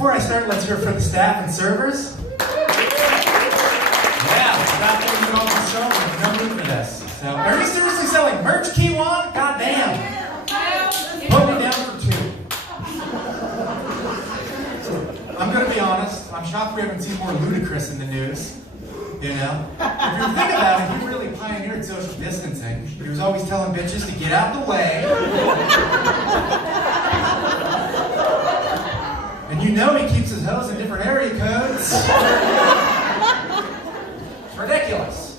before I start, let's hear from the staff and servers. Yeah, stop thinking all the show. There's no need for this. So, are we seriously selling merch, Kiwan? God damn. Put me down for 2. I'm going to be honest. I'm shocked we haven't seen more ludicrous in the news. You know? If you think about it, he really pioneered social distancing. He was always telling bitches to get out the way. And you know he keeps his hoes in different area codes. It's ridiculous.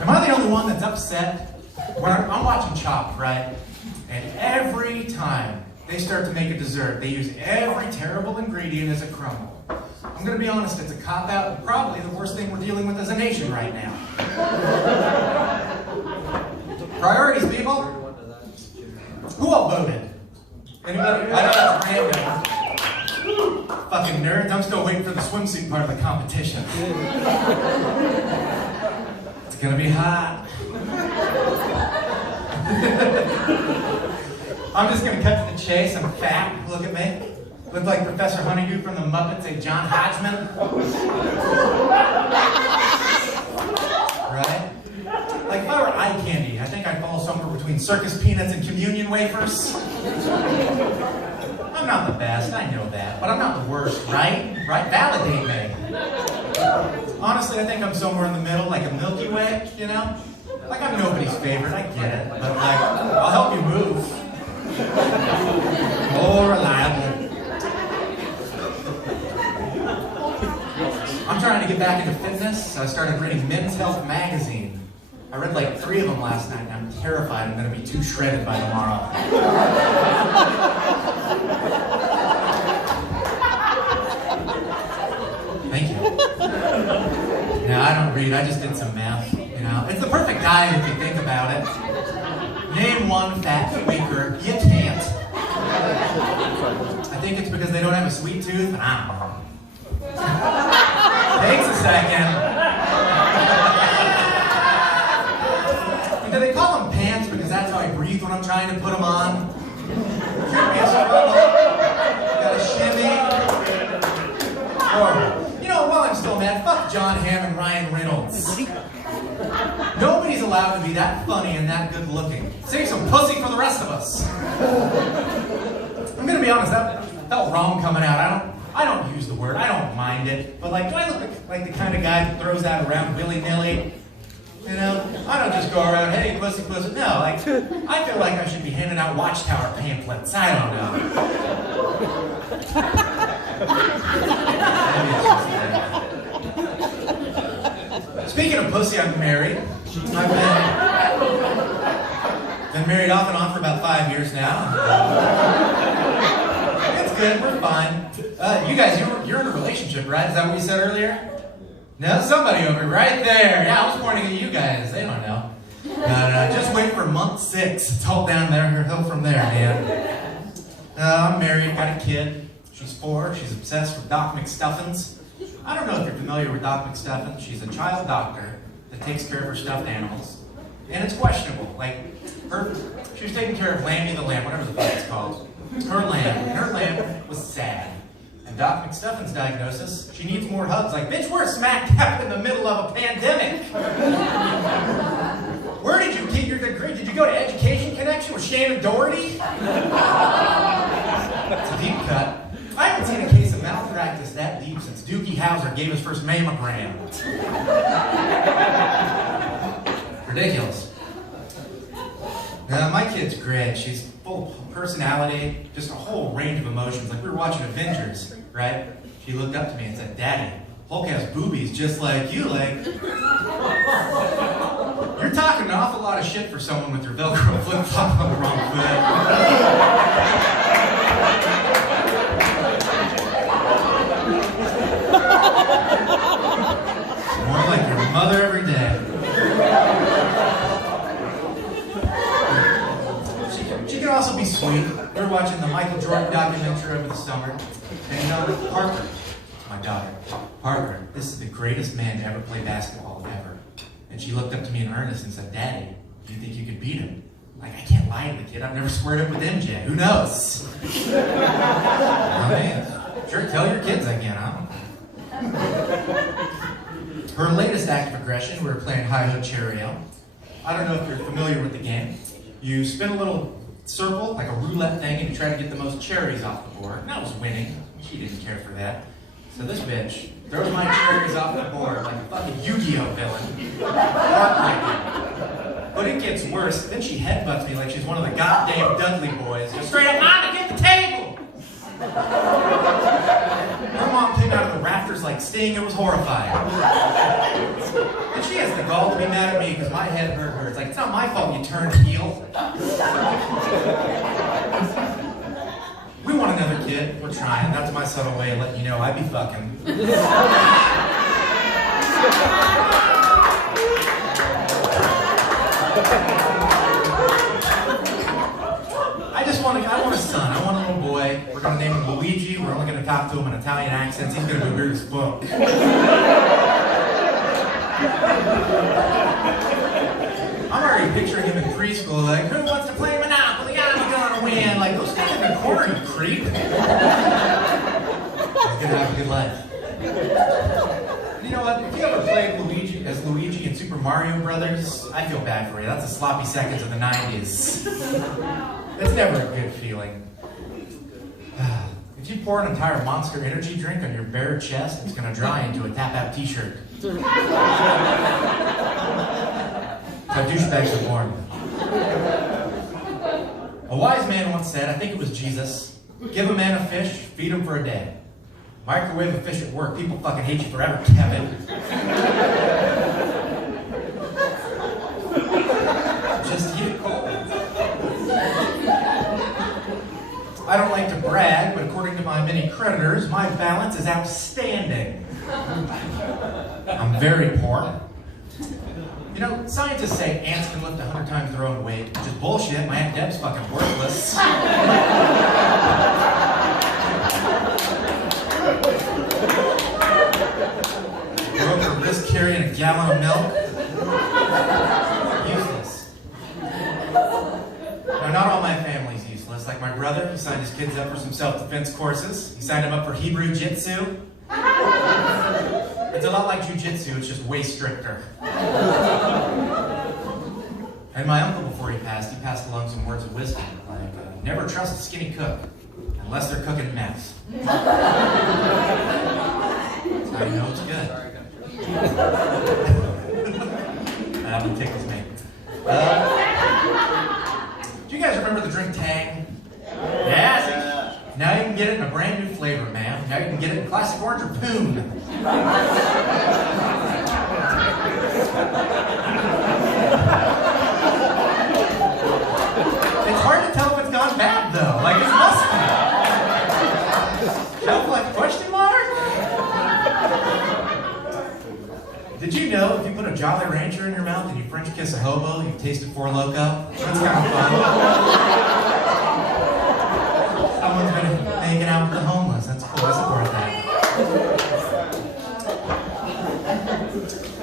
Am I the only one that's upset? When I'm watching Chopped, right? And every time they start to make a dessert, they use every terrible ingredient as a crumble. I'm going to be honest, it's a cop-out and probably the worst thing we're dealing with as a nation right now. Priorities, people. Who all voted? Anybody? I know that's random. Fucking nerds. I'm still waiting for the swimsuit part of the competition. It's going to be hot. I'm just going to cut to the chase. I'm fat. Look at me. Look like Professor Honeydew from the Muppets and John Hodgman. Right? Like if I were eye candy, I think I'd fall somewhere between circus peanuts and communion wafers. I'm not the best, I know that, but I'm not the worst, right? Right? Validate me. Honestly, I think I'm somewhere in the middle, like a Milky Way, you know? Like I'm nobody's favorite, I get it, but like, I'll help you move. More reliable. I'm trying to get back into fitness, so I started reading Men's Health magazine. I read like 3 of them last night, and I'm terrified I'm going to be too shredded by tomorrow. Thank you. No, I don't read, I just did some math, you know. It's the perfect diet if you think about it. Name one fat tweaker, you can't. I think it's because they don't have a sweet tooth, and I don't know. Takes a second. And do they call them pants because that's how I breathe when I'm trying to put them on? Should be a struggle. Got a shimmy. Or, you know, while I'm still mad, fuck John Hamm and Ryan Reynolds. Nobody's allowed to be that funny and that good looking. Save some pussy for the rest of us. I'm gonna be honest, that felt wrong coming out. I don't use the word, I don't mind it, but like, do I look like the kind of guy that throws that around willy-nilly? You know, I don't just go around, hey, pussy, pussy. No, like, I feel like I should be handing out Watchtower pamphlets. I don't know. Speaking of pussy, I'm married. I've been married off and on for about 5 years now. It's good, we're fine. You guys, you're in a relationship, right? Is that what you said earlier? No, somebody over right there. Yeah, I was pointing at you guys. They don't know. No, just wait for month 6. It's all down there, hill from there, man. I'm married, got a kid. She's 4. She's obsessed with Doc McStuffins. I don't know if you're familiar with Doc McStuffins. She's a child doctor that takes care of her stuffed animals. And it's questionable. Like, she was taking care of Lammy the lamb, whatever the fuck it's called. Her lamb was sad. And Doc McStuffins' diagnosis, she needs more hugs. Like, bitch, we're smack dab in the middle of a pandemic. Where did you get your degree? Did you go to Education Connection with Shannon Doherty? It's a deep cut. I haven't seen a case of malpractice that deep since Doogie Howser gave his first mammogram. Ridiculous. My kid's great. She's full of personality, just a whole range of emotions. Like we were watching Avengers, right? She looked up to me and said, "Daddy, Hulk has boobies just like you." Like, you're talking an awful lot of shit for someone with your Velcro flip-flop on the wrong foot. More like your mother every day. She can also be sweet. We were watching the Michael Jordan documentary over the summer, and you know, Parker, my daughter, Parker, this is the greatest man to ever play basketball ever. And she looked up to me in earnest and said, "Daddy, do you think you could beat him?" Like, I can't lie to the kid. I've never squared up with MJ. Who knows? I mean, sure, tell your kids I can, huh? Her latest act of aggression, we were playing high hook cherry-o. I don't know if you're familiar with the game. You spin a little circle, like a roulette thing, and you try to get the most cherries off the board. And I was winning. She didn't care for that. So this bitch throws my cherries off the board like a fucking Yu-Gi-Oh villain. But it gets worse. Then she headbutts me like she's one of the goddamn Dudley boys. Just straight up, Mama, get the table! Her mom came out of the rafters like Sting. It was horrifying. And she has the gall to be mad at me because my head hurt her. It's like, it's not my fault you turned heel. We want another kid. We're trying. That's my subtle way of letting you know I be fucking. I want a son. I want a little boy. We're going to name him Luigi. We're only going to talk to him in Italian accents. He's going to be weird as fuck. I'm already picturing him in preschool, like, who wants to play Monopoly? I'm going to win. Like, go stand in the corner, you creep. He's going to have a good life. You know what? If you ever played Luigi in Super Mario Brothers, I feel bad for you. That's the sloppy seconds of the 90s. It's never a good feeling. If you pour an entire Monster Energy drink on your bare chest, it's going to dry into a tap-out t-shirt. How douchebags are born. A wise man once said, I think it was Jesus, give a man a fish, feed him for a day. Microwave a fish at work, people fucking hate you forever, Kevin. Just eat it cold. I don't like to brag, but according to my many creditors, my balance is outstanding. I'm very poor. You know, scientists say ants can lift 100 times their own weight, which is bullshit. My Aunt Deb's fucking worthless. Broke her wrist carrying a gallon of milk. Useless. Now, not all my family's useless. Like my brother, he signed his kids up for some self-defense courses. He signed them up for Hebrew Jitsu. It's a lot like jujitsu, it's just way stricter. And my uncle, before he passed along some words of wisdom, like, never trust a skinny cook, unless they're cooking meth. That's how you know it's good. That one tickles me. Do you guys remember the drink Tang? Yeah, see? Now you can get it in a brand new flavor, man. Now you can get it in classic orange or poon. It's hard to tell if it's gone bad, though. Like, it's musky. Shelf like question mark? Did you know if you put a Jolly Rancher in your mouth and you French kiss a hobo, you tasted Four Loko? That's kind of fun. Someone's been hanging out with the homeless. That's cool. I support that.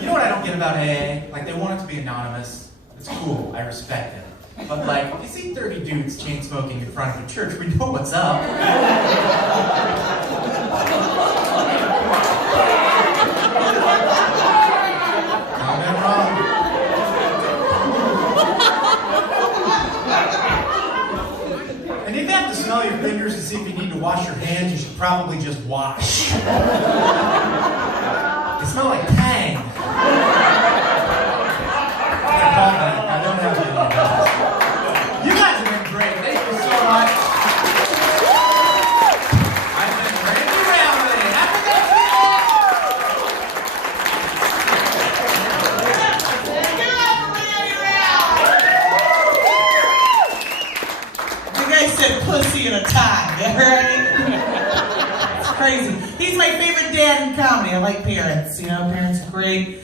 You know what I don't get about AA? Like, they want it to be anonymous. It's cool. I respect it. But, like, if you see 30 dudes chain smoking in front of a church, we know what's up. Comment wrong. And if you have to smell your fingers to see if you need to wash your hands, you should probably just wash. They smell like Tang. I don't have to do that. You guys have been great. Thank you so much. I've been Randy Rowley. Happy Thanksgiving! You guys said pussy in a tie, right? It's crazy. He's my favorite dad in comedy. I like parents. You know, parents are great.